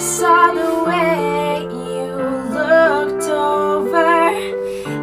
saw the way you looked over,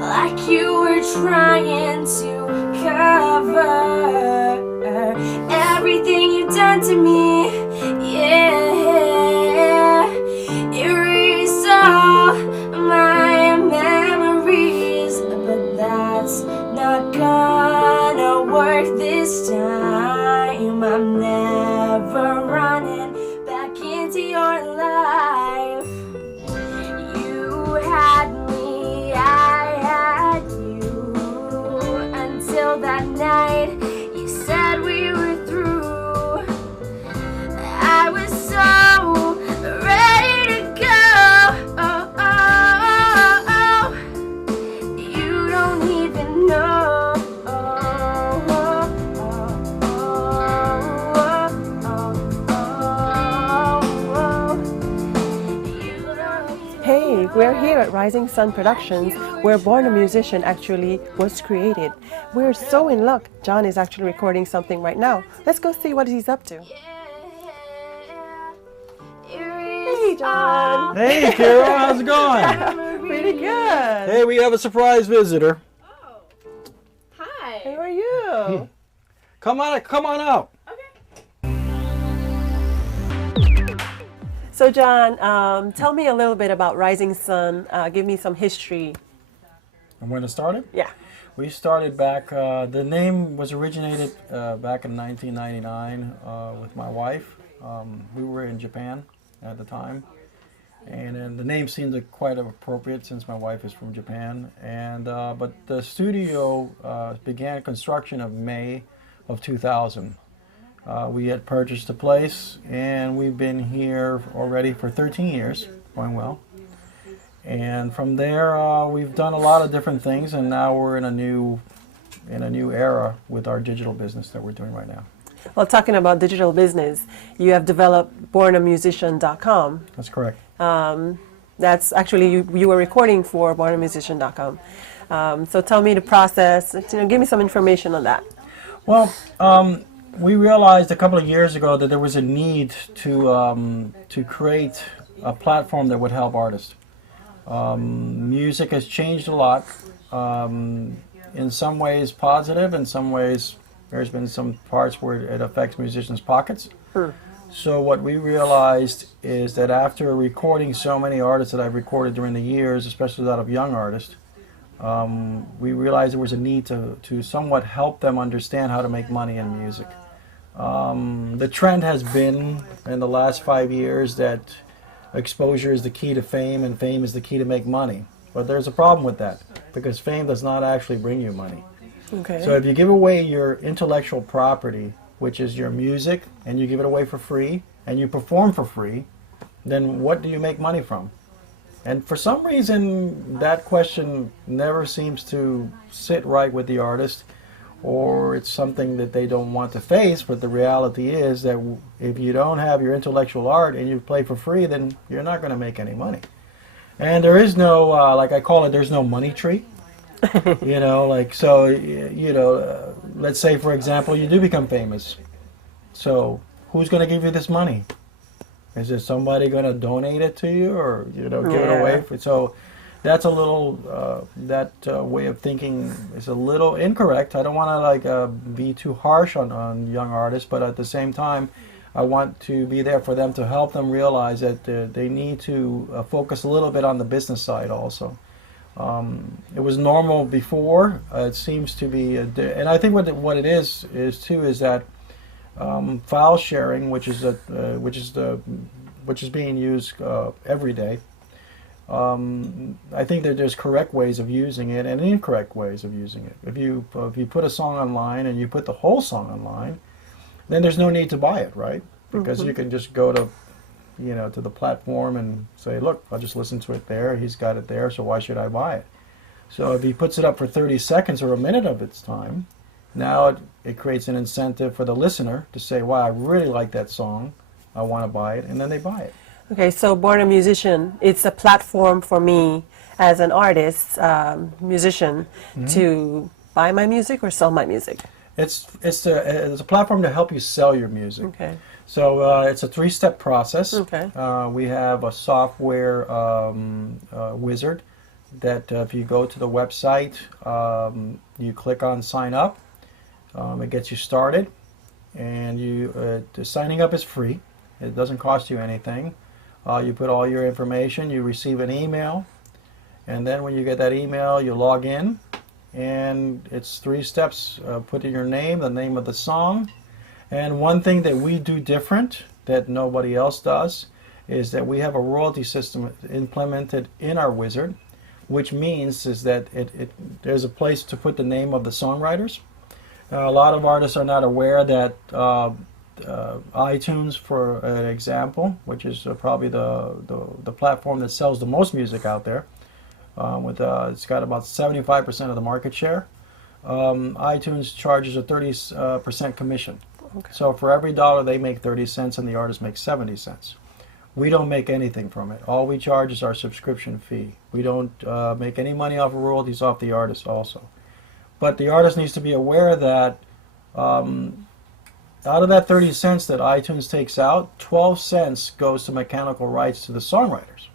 like you were trying to cover everything you've done to me. Yeah, erase all my memories, but that's not gonna work this time. I'm never running back into your life. You had me, I had you, until that night you said we were through. I was so ready to go. You don't even know. Hey, we're here at Rising Sun Productions, where Born a Musician actually was created. We're so in luck. John is actually recording something right now. Let's go see what he's up to. Hey, John. Hey, Kara, how's it going? Pretty good. Hey, we have a surprise visitor. Oh, hi. How are you? Come on out. So, John, tell me a little bit about Rising Sun. Give me some history. And when it started? Yeah. We started back, the name was originated back in 1999 with my wife. We were in Japan at the time. And then the name seemed quite appropriate since my wife is from Japan. And but the studio began construction of May of 2000. We had purchased a place, and we've been here already for 13 years, going well. And from there, we've done a lot of different things, and now we're in a new era with our digital business that we're doing right now. Well, talking about digital business, you have developed bornamusician.com. That's correct. That's actually, you were recording for bornamusician.com. So tell me the process, give me some information on that. Well, we realized a couple of years ago that there was a need to create a platform that would help artists. Music has changed a lot. In some ways positive, in some ways there's been some parts where it affects musicians' pockets. So what we realized is that after recording so many artists that I've recorded during the years, especially a lot of young artists, we realized there was a need to somewhat help them understand how to make money in music. The trend has been in the last 5 years that exposure is the key to fame and fame is the key to make money. But there's a problem with that because fame does not actually bring you money. Okay. So if you give away your intellectual property, which is your music, and you give it away for free, and you perform for free, then what do you make money from? And for some reason, that question never seems to sit right with the artist, or it's something that they don't want to face, but the reality is that if you don't have your intellectual art and you play for free, then you're not going to make any money. And there is no, like I call it, there's no money tree. You know, like, so, you know, let's say, for example, you do become famous. So who's going to give you this money? Is there somebody going to donate it to you or, you know, give it away? So that's a little, that way of thinking is a little incorrect. I don't want to, like, be too harsh on young artists, but at the same time, I want to be there for them to help them realize that they need to focus a little bit on the business side also. It was normal before. It seems to be, and I think what it is that file sharing, which is being used every day. I think that there's correct ways of using it and incorrect ways of using it. If you put a song online and you put the whole song online, then there's no need to buy it, right? Because you can just go to, you know, to the platform and say, look, I'll just listen to it there. He's got it there, so why should I buy it? So if he puts it up for 30 seconds or a minute of its time, now it creates an incentive for the listener to say, wow, I really like that song. I want to buy it, and then they buy it. Okay, so Born a Musician, it's a platform for me as an artist, musician, to buy my music or sell my music. It's a platform to help you sell your music. Okay. So it's a three-step process. Okay. We have a software wizard that if you go to the website, you click on sign up. It gets you started, and the signing up is free. It doesn't cost you anything. You put all your information, you receive an email, and then when you get that email, you log in, and it's 3 steps. Put in your name, the name of the song. And one thing that we do different that nobody else does is that we have a royalty system implemented in our wizard, which means is that there's a place to put the name of the songwriters. A lot of artists are not aware that iTunes, for an example, which is probably the platform that sells the most music out there, it's got about 75% of the market share. iTunes charges a 30% commission. Okay. So for every dollar they make 30 cents and the artist makes 70 cents. We don't make anything from it. All we charge is our subscription fee. We don't make any money off of royalties off the artist also. But the artist needs to be aware that out of that 30 cents that iTunes takes out, 12 cents goes to mechanical rights to the songwriters.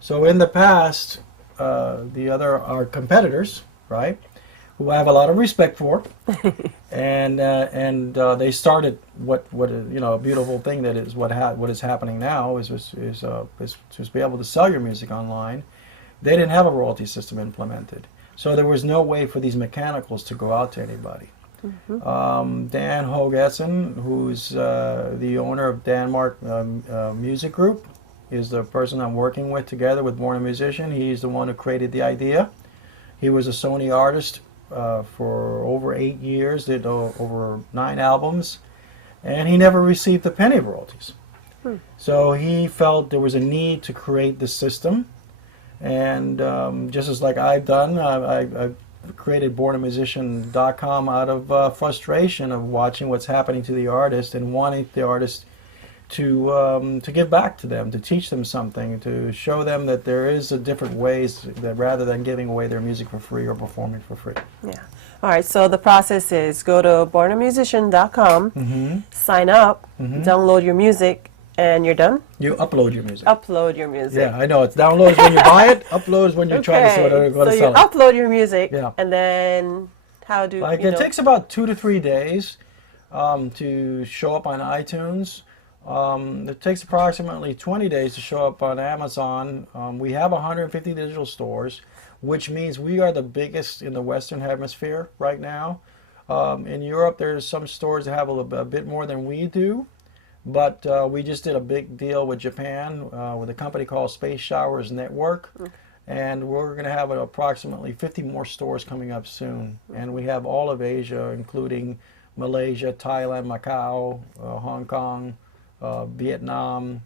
So in the past, our competitors, right, who I have a lot of respect for, and they started what a beautiful thing that is what is happening now is to be able to sell your music online. They didn't have a royalty system implemented, so there was no way for these mechanicals to go out to anybody. Mm-hmm. Dan Hogessen, who's the owner of Denmark Music Group, is the person I'm working with together with Born a Musician. He's the one who created the idea. He was a Sony artist for over 8 years, did over 9 albums, and he never received a penny of royalties. So he felt there was a need to create this system, and just as like I've done, I created BornAMusician.com out of frustration of watching what's happening to the artist and wanting the artist to give back to them, to teach them something, to show them that there is a different ways that rather than giving away their music for free or performing for free. Yeah. All right. So the process is go to BornAMusician.com, sign up, download your music, and you're done. You upload your music. Upload your music. Yeah, I know. It's downloads when you buy it, uploads when you try to sort of go to sell it. So you upload your music, Yeah. and then how do it takes about 2 to 3 days to show up on iTunes. It takes approximately 20 days to show up on Amazon. We have 150 digital stores, which means we are the biggest in the Western Hemisphere right now. In Europe, there's some stores that have a bit more than we do, but we just did a big deal with Japan with a company called Space Showers Network, and we're going to have approximately 50 more stores coming up soon. And we have all of Asia, including Malaysia, Thailand, Macau, Hong Kong, Vietnam.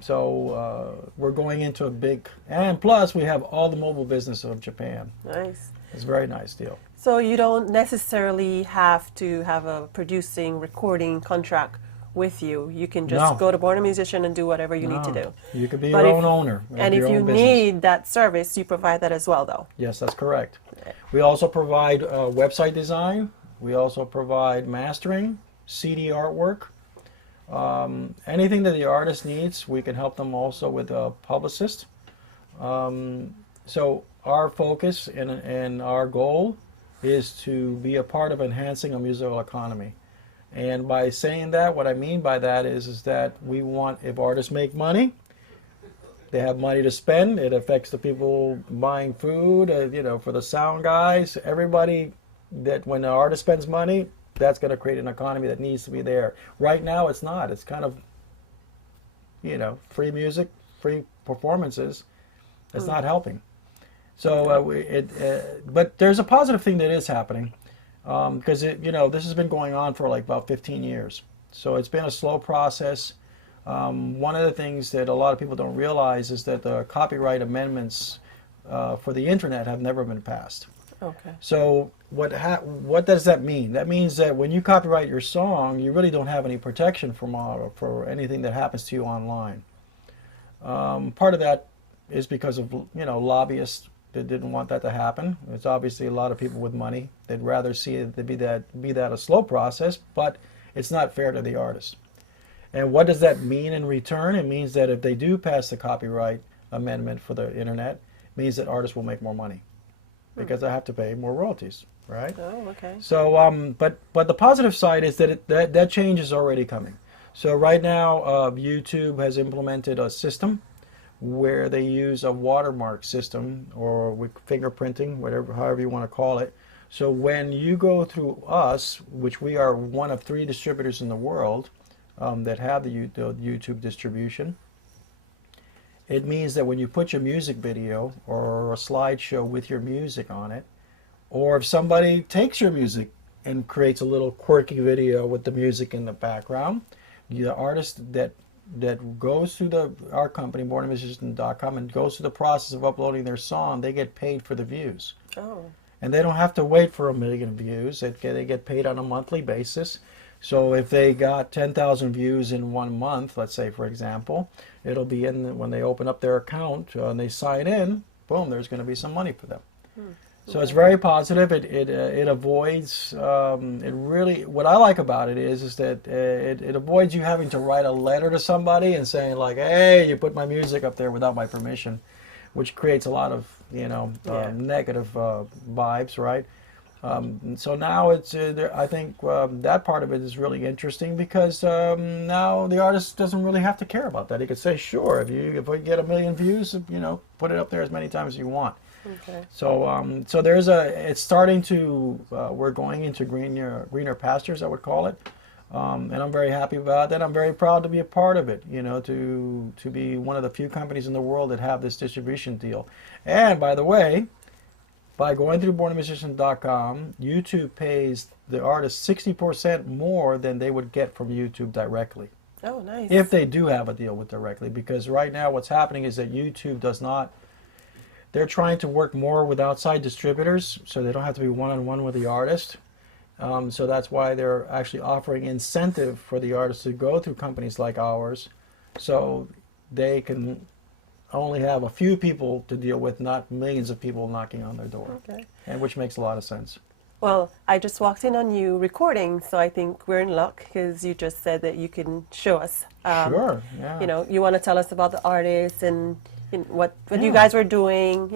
So we're going into a big, and plus we have all the mobile business of Japan. Nice. It's a very nice deal. So you don't necessarily have to have a producing, recording contract with you. You can just go to Born a Musician and do whatever you need to do. You could be your own owner. And if you need that service, you provide that as well, though. Yes, that's correct. We also provide website design. We also provide mastering, CD artwork. Anything that the artist needs, we can help them also with a publicist. So our focus and our goal is to be a part of enhancing a musical economy. And by saying that, what I mean by that is that we want, if artists make money, they have money to spend. It affects the people buying food, for the sound guys, everybody, that when the artist spends money, that's going to create an economy that needs to be there. Right now, it's not. It's kind of, free music, free performances. It's not helping. So, but there's a positive thing that is happening, because this has been going on for like about 15 years. So it's been a slow process. One of the things that a lot of people don't realize is that the copyright amendments for the internet have never been passed. Okay. So what does that mean? That means that when you copyright your song, you really don't have any protection for anything that happens to you online. Part of that is because of lobbyists that didn't want that to happen. It's obviously a lot of people with money. They'd rather see it to be that a slow process, but it's not fair to the artist. And what does that mean in return? It means that if they do pass the copyright amendment for the internet, it means that artists will make more money because I have to pay more royalties, right? Oh, okay. So, but the positive side is that that change is already coming. So right now, YouTube has implemented a system where they use a watermark system or with fingerprinting, however you want to call it. So when you go through us, which we are one of 3 distributors in the world that have the YouTube distribution, it means that when you put your music video or a slideshow with your music on it, or if somebody takes your music and creates a little quirky video with the music in the background, the artist that goes through our company, bornmusician.com, and goes through the process of uploading their song, they get paid for the views. Oh. And they don't have to wait for 1 million views. They get paid on a monthly basis. So if they got 10,000 views in 1 month, let's say, for example, it'll be in when they open up their account and they sign in, boom, there's going to be some money for them. So it's very positive. It avoids, it really, what I like about it is that it avoids you having to write a letter to somebody and saying like, hey, you put my music up there without my permission, which creates a lot of, negative vibes, right? So now I think that part of it is really interesting because now the artist doesn't really have to care about that. He could say, sure, if we get 1 million views, put it up there as many times as you want. Okay. So so it's starting to, we're going into greener pastures, I would call it. And I'm very happy about that. I'm very proud to be a part of it, to be one of the few companies in the world that have this distribution deal. And by the way, by going through bornmusician.com, YouTube pays the artist 60% more than they would get from YouTube directly. Oh, nice. If they do have a deal with directly. Because right now what's happening is that YouTube does not, they're trying to work more with outside distributors, so they don't have to be one-on-one with the artist. So that's why they're actually offering incentive for the artists to go through companies like ours, so they can only have a few people to deal with, not millions of people knocking on their door. Okay. And which makes a lot of sense. Well, I just walked in on you recording, so I think we're in luck because you just said that you can show us. Sure, yeah. You want to tell us about the artists and what you guys were doing,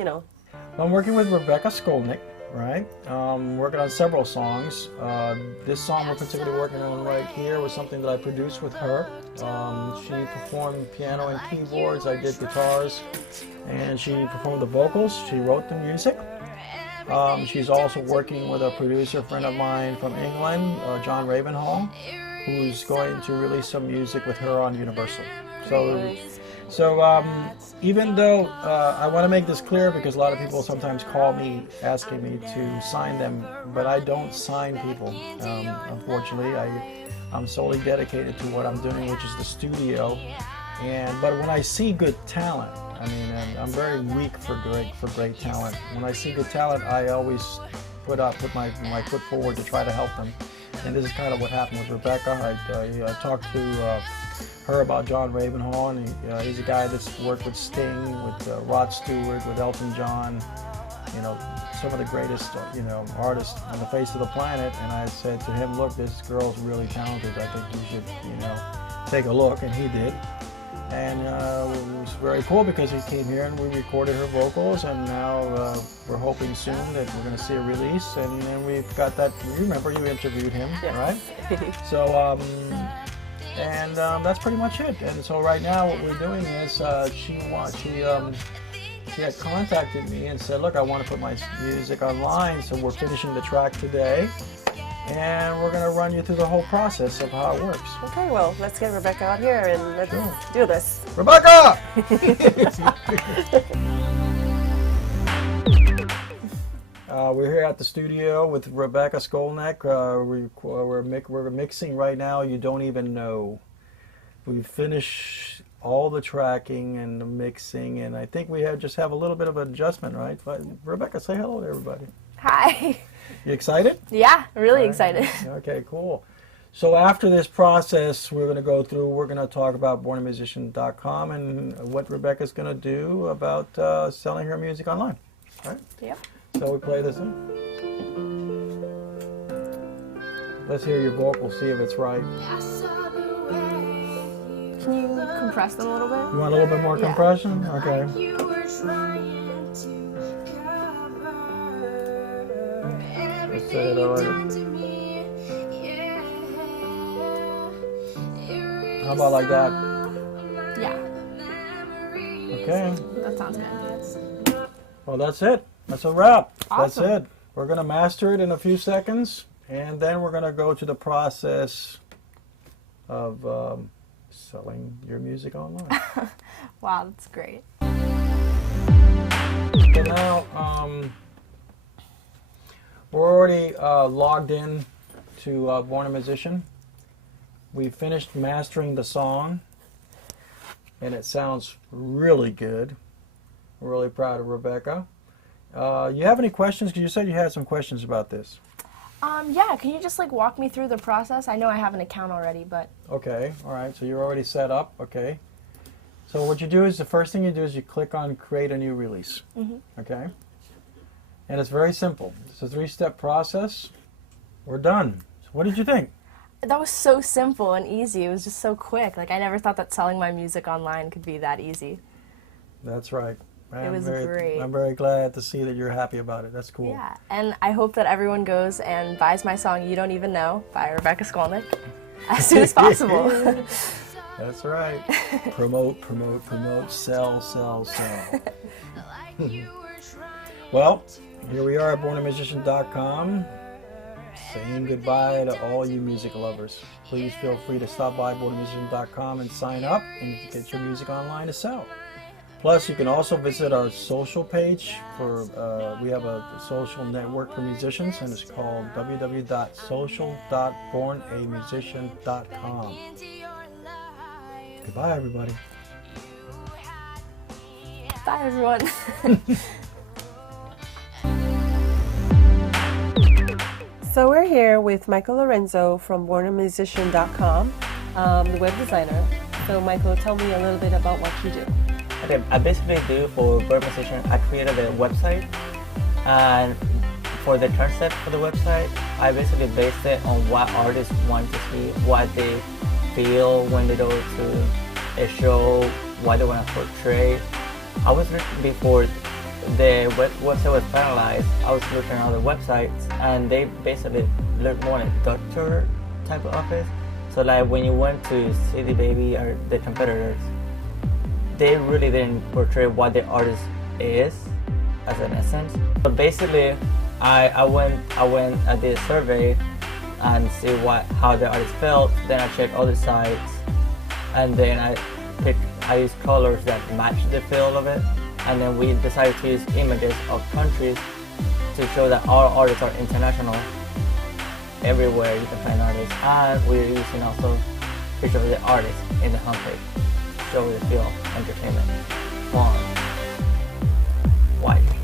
I'm working with Rebecca Skolnick, right? Working on several songs. This song we're particularly working on right here was something that I produced with her. She performed piano and keyboards, I did guitars, and she performed the vocals. She wrote the music. She's also working with a producer friend of mine from England, John Ravenhall, who's going to release some music with her on Universal. So even though I want to make this clear because a lot of people sometimes call me asking me to sign them, but I don't sign people, unfortunately. I'm solely dedicated to what I'm doing, which is the studio. But when I see good talent, I mean, I'm very weak for great talent. When I see good talent, I always put my foot forward to try to help them. And this is kind of what happened with Rebecca. I talked to her about John Ravenhall, and he's a guy that's worked with Sting, with Rod Stewart, with Elton John, some of the greatest, artists on the face of the planet. And I said to him, look, this girl's really talented. I think you should, take a look. And he did. And it was very cool because he came here and we recorded her vocals, and now we're hoping soon that we're going to see a release. And then we've got that. You remember you interviewed him, right? So, that's pretty much it. And so right now what we're doing is she had contacted me and said, look, I want to put my music online, so we're finishing the track today. And we're going to run you through the whole process of how it works. Okay, well, let's get Rebecca out here and let's do this. Rebecca! We're here at the studio with Rebecca Skolnick. We're mixing right now. You don't even know. We finished all the tracking and the mixing, and I think we just have a little bit of an adjustment, right? But Rebecca, say hello to everybody. Hi. You excited? Yeah, really excited. Okay, cool. So after this process we're going to go through, we're going to talk about bornmusician.com and what Rebecca's going to do about selling her music online. Right? Yep. So we play this in. Let's hear your vocal, see if it's right. I saw the way Can you compress them a little bit? You want a little bit more Yeah. compression? Okay. You were trying to cover everything it you've already. done to me. Yeah. How about like that? Yeah, Okay. that sounds good. Well, that's it. That's a wrap. Awesome. That's it. We're going to master it in a few seconds, and then we're going to go to the process of selling your music online. Wow, that's great. So now, we're already logged in to Born a Musician. We finished mastering the song, and it sounds really good. We're really proud of Rebecca. You have any questions? Because you said you had some questions about this. Yeah, can you just like walk me through the process? I know I have an account already, but... Okay, all right, so you're already set up, okay. So what you do is, the first thing you do is you click on create a new release, okay? And it's very simple. It's a 3-step process. We're done. So what did you think? That was so simple and easy. It was just so quick. Like, I never thought that selling my music online could be that easy. That's right. It was great. I'm very glad to see that you're happy about it. That's cool. Yeah, and I hope that everyone goes and buys my song You Don't Even Know by Rebecca Skolnick as soon as possible. That's right. Promote, promote, promote, sell, sell, sell. Well, here we are at bornamusician.com, saying goodbye to all you music lovers. Please feel free to stop by bornamusician.com and sign up and get your music online to sell. Plus, you can also visit our social page for, we have a social network for musicians, and it's called www.social.bornamusician.com. Goodbye, everybody. Bye, everyone. So we're here with Michael Lorenzo from bornamusician.com, the web designer. So Michael, tell me a little bit about what you do. Okay, I basically do for Born a Musician, I created a website, and for the concept for the website, I basically based it on what artists want to see, what they feel when they go to a show, what they want to portray. I was looking before the website was finalized, I was looking at other websites, and they basically look more like doctor type of office. So like when you went to CD Baby or the competitors, they really didn't portray what the artist is as an essence. But basically, I did a survey and see how the artist felt. Then I checked other sites, and then I used colors that match the feel of it. And then we decided to use images of countries to show that all artists are international. Everywhere you can find artists, and we're using also pictures of the artist in the homepage. Show the feel, entertainment, fun, white.